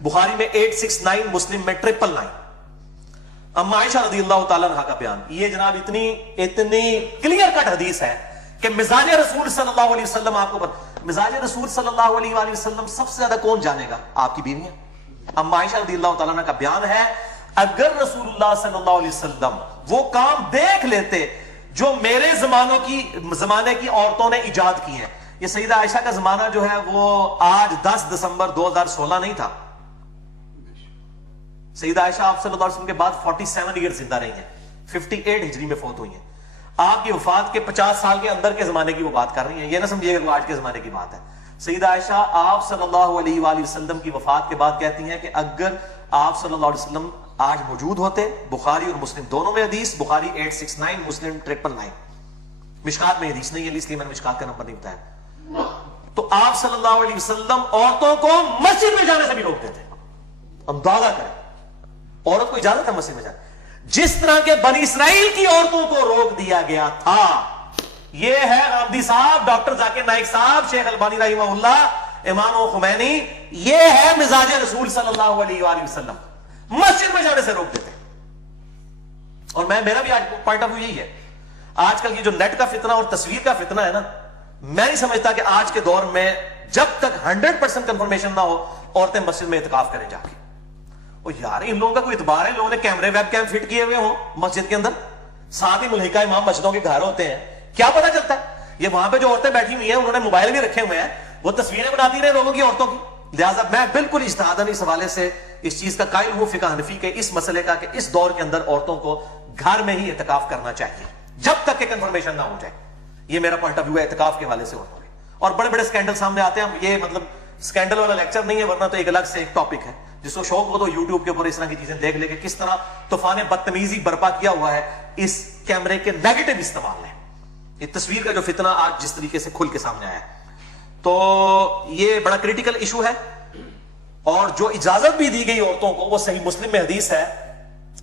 بخاری میں 869, مسلم میں 999. اما عائشہ رضی اللہ تعالیٰ عنہ کا بیان, یہ جناب اتنی کلیئر کٹ حدیث ہے کہ مزاج رسول صلی اللہ علیہ وسلم, آپ کو مزاج رسول صلی اللہ علیہ وآلہ وسلم سب سے زیادہ کون جانے گا؟ آپ کی بیویاں. اما عائشہ رضی اللہ تعالیٰ عنہ کا بیان ہے, اگر رسول اللہ صلی اللہ علیہ وسلم وہ کام دیکھ لیتے جو میرے زمانے کی عورتوں نے ایجاد کی ہیں. یہ سیدہ عائشہ کا زمانہ جو ہے وہ آج 10 دسمبر 2016 نہیں تھا. سیدہ عائشہ آپ صلی اللہ علیہ وسلم کے بعد 47 ایئر زندہ رہی ہیں, 58 ہجری میں فوت ہوئی ہیں. آپ کی وفات کے 50 سال کے اندر کے زمانے کی وہ بات کر رہی ہیں, یہ نہ سمجھیے کہ وہ آج کے زمانے کی بات ہے. سیدہ عائشہ آپ صلی اللہ علیہ وآلہ وسلم کی وفات کے بعد کہتی ہیں کہ اگر آپ صلی اللہ علیہ وسلم آج موجود ہوتے, بخاری اور مسلم دونوں میں حدیث, بخاری 869, مسلم 999, مشکات میں حدیث نہیں ہے اس لیے میں نے مشکات کا نمبر نہیں بتایا, تو آپ صلی اللہ علیہ وسلم عورتوں کو مسجد میں جانے سے بھی روکتے تھے. اندازہ کریں, عورت کو اجازت ہے مسجد میں جانے, جس طرح کے بنی اسرائیل کی عورتوں کو روک دیا گیا تھا. یہ ہے غامدی صاحب, ڈاکٹر ذاکر نائک صاحب, شیخ البانی رحمہ اللہ, امام خمینی, یہ ہے مزاج رسول صلی اللہ علیہ وآلہ وسلم, مسجد میں جانے سے روک دیتے. اور میرا بھی آج پوائنٹ آف ویو یہی ہے. آج کل کی جو نیٹ کا فتنہ اور تصویر کا فتنہ ہے نا, میں نہیں سمجھتا کہ آج کے دور میں جب تک 100% کنفرمیشن نہ ہو عورتیں مسجد میں اعتکاف کریں جا کے. او یار, ان لوگوں کا کوئی اعتبار ہے؟ لوگوں نے کیمرے ویب کیم فٹ کیے ہوئے ہوں مسجد کے اندر, ساتھ ہی ملحقہ امام مسجدوں کے گھر ہوتے ہیں, کیا پتا چلتا ہے؟ یہ وہاں پہ جو عورتیں بیٹھی ہوئی ہیں انہوں نے موبائل بھی رکھے ہوئے ہیں, وہ تصویریں بناتی رہے لوگوں کی, عورتوں کی. لہٰذا میں بالکل اجتہاداً اس حوالے سے اس چیز کا قائل ہوں, فقہ حنفی کے اس مسئلے کا, کہ اس دور کے اندر عورتوں کو گھر میں ہی اعتکاف کرنا چاہیے جب تک کہ کنفرمیشن نہ ہو جائے. یہ میرا پوائنٹ آف ویو ہے اعتکاف کے حوالے سے. اور بڑے بڑے اسکینڈل سامنے آتے ہیں, یہ مطلب اسکینڈل والا لیکچر نہیں ہے, ورنہ تو ایک الگ سے ایک ٹاپک ہے. جس کو شوق ہو تو یوٹیوب کے اوپر اس طرح کی چیزیں دیکھ لے کہ کس طرح طوفان بدتمیزی برپا کیا ہوا ہے اس کیمرے کے نیگیٹو استعمال نے. یہ تصویر کا جو فتنہ آج جس طریقے سے کھل کے سامنے آیا ہے, تو یہ بڑا کریٹیکل ایشو ہے. اور جو اجازت بھی دی گئی عورتوں کو وہ صحیح مسلم میں حدیث ہے,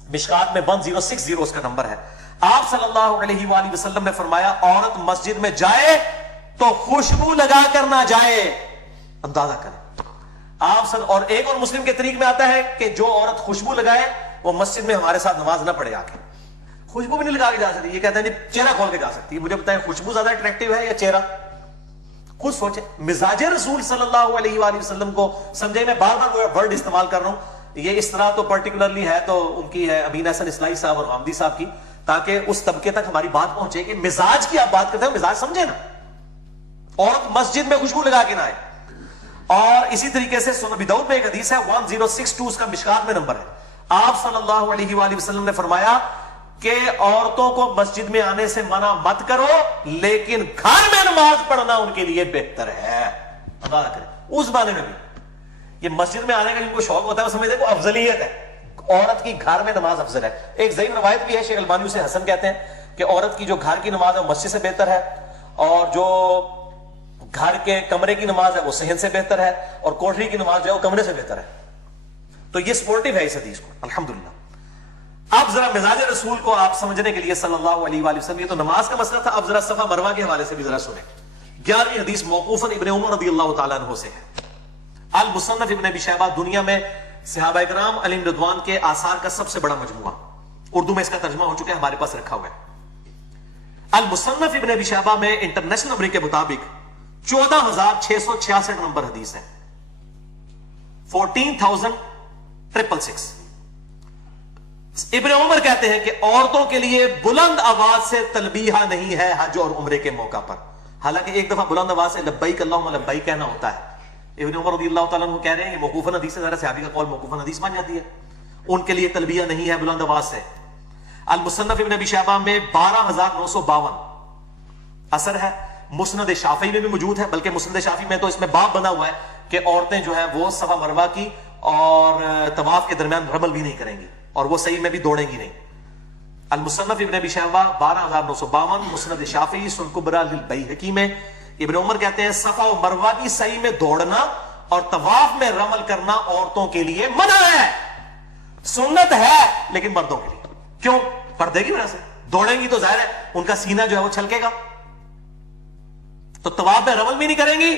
مشکات میں 1060 اس کا نمبر ہے. آپ صلی اللہ علیہ وآلہ وسلم نے فرمایا, عورت مسجد میں جائے تو خوشبو لگا کر نہ جائے. اندازہ کریں آپ اور ایک اور مسلم کے طریق میں آتا ہے کہ جو عورت خوشبو لگائے وہ مسجد میں ہمارے ساتھ نماز نہ پڑھے. آ کے خوشبو بھی نہیں لگا کے جا سکتی. یہ کہتے ہیں چہرہ کھول کے جا سکتی ہے. مجھے بتائیں خوشبو زیادہ اٹریکٹیو ہے یا چہرہ؟ خود سوچیں. مزاج رسول صلی اللہ علیہ وآلہ وسلم کو سمجھے. میں بار بار ورڈ استعمال کر رہا ہوں, یہ اس طرح تو پرٹیکولرلی ہے تو ان کی ہے امین احسن اصلاحی صاحب اور غامدی صاحب کی, تاکہ اس طبقے تک ہماری بات پہنچے کہ مزاج کی آپ بات کرتے ہیں, مزاج سمجھے نا. عورت مسجد میں خوشبو لگا کے نہ آئے. اور اسی طریقے سے سنن ابی داؤد میں ایک حدیث ہے 1062 اس کا مشکات میں نمبر ہے. آپ صلی اللہ علیہ وآلہ وسلم نے فرمایا کہ عورتوں کو مسجد میں آنے سے منع مت کرو, لیکن گھر میں نماز پڑھنا ان کے لیے بہتر ہے. اللہ کرے اس زمانے میں بھی یہ مسجد میں آنے کا جن کو شوق ہوتا ہے وہ سمجھتے ہیں وہ افضلیت ہے, عورت کی گھر میں نماز افضل ہے. ایک ضعیف روایت بھی ہے, شیخ البانی اسے حسن کہتے ہیں, کہ عورت کی جو گھر کی نماز ہے وہ مسجد سے بہتر ہے, اور جو گھر کے کمرے کی نماز ہے وہ صحن سے بہتر ہے, اور کوٹری کی نماز جو ہے وہ کمرے سے بہتر ہے. تو یہ سپورٹیو ہے اس حدیث کو الحمدللہ. اب ذرا مزاج رسول کو آپ سمجھنے کے لیے صلی اللہ علیہ وآلہ وسلم, یہ تو نماز کا مسئلہ تھا, اب ذرا صفا مروہ کے حوالے سے بھی ذرا سنیں. 11ویں حدیث موقوفاً ابن عمر رضی اللہ تعالیٰ عنہ سے ہے. المصنف ابن ابی شیبہ دنیا میں صحابہ کرام علیہم رضوان کے آثار کا سب سے بڑا مجموعہ, اردو میں اس کا ترجمہ ہو چکا ہے, ہمارے پاس رکھا ہوا ہے. المصنف ابن ابی شیبہ میں انٹرنیشنل نمبر کے مطابق 14666 نمبر حدیث ہے, 14666. ابن عمر کہتے ہیں کہ عورتوں کے لیے بلند آواز سے تلبیہ نہیں ہے حج اور عمرے کے موقع پر. حالانکہ ایک دفعہ بلند آواز سے لبیک اللہم لبیک کہنا ہوتا ہے. ابن عمر رضی اللہ تعالیٰ عنہ کہہ رہے ہیں یہ موقوفاً حدیث ہے, ذرا صحابی کا قول موقوفاً حدیث مان جاتی ہے, ان کے لیے تلبیہ نہیں ہے بلند آواز سے. المصنف ابن ابی شیبہ میں 12952 اثر ہے. مسند شافعی میں بھی موجود ہے, بلکہ مسند شافعی میں تو اس میں باب بنا ہوا ہے کہ عورتیں جو ہے وہ صفا مروہ کی اور طواف کے درمیان رمل بھی نہیں کریں گی, اور وہ صحیح میں بھی دوڑیں گی نہیں. المصنف ابن ابی شیبہ 12952, مسند شافعی سنن کبریٰ للبیہقی میں ابن عمر کہتے ہیں صفا و مروہ کی صحیح میں دوڑنا اور طواف میں رمل کرنا عورتوں کے لیے منع ہے. سنت ہے لیکن مردوں کے لیے. کیوں؟ پردے کی وجہ سے. دوڑیں گی تو ظاہر ہے ان کا سینہ جو ہے وہ چھلکے گا, تو طواف میں رمل بھی نہیں کریں گی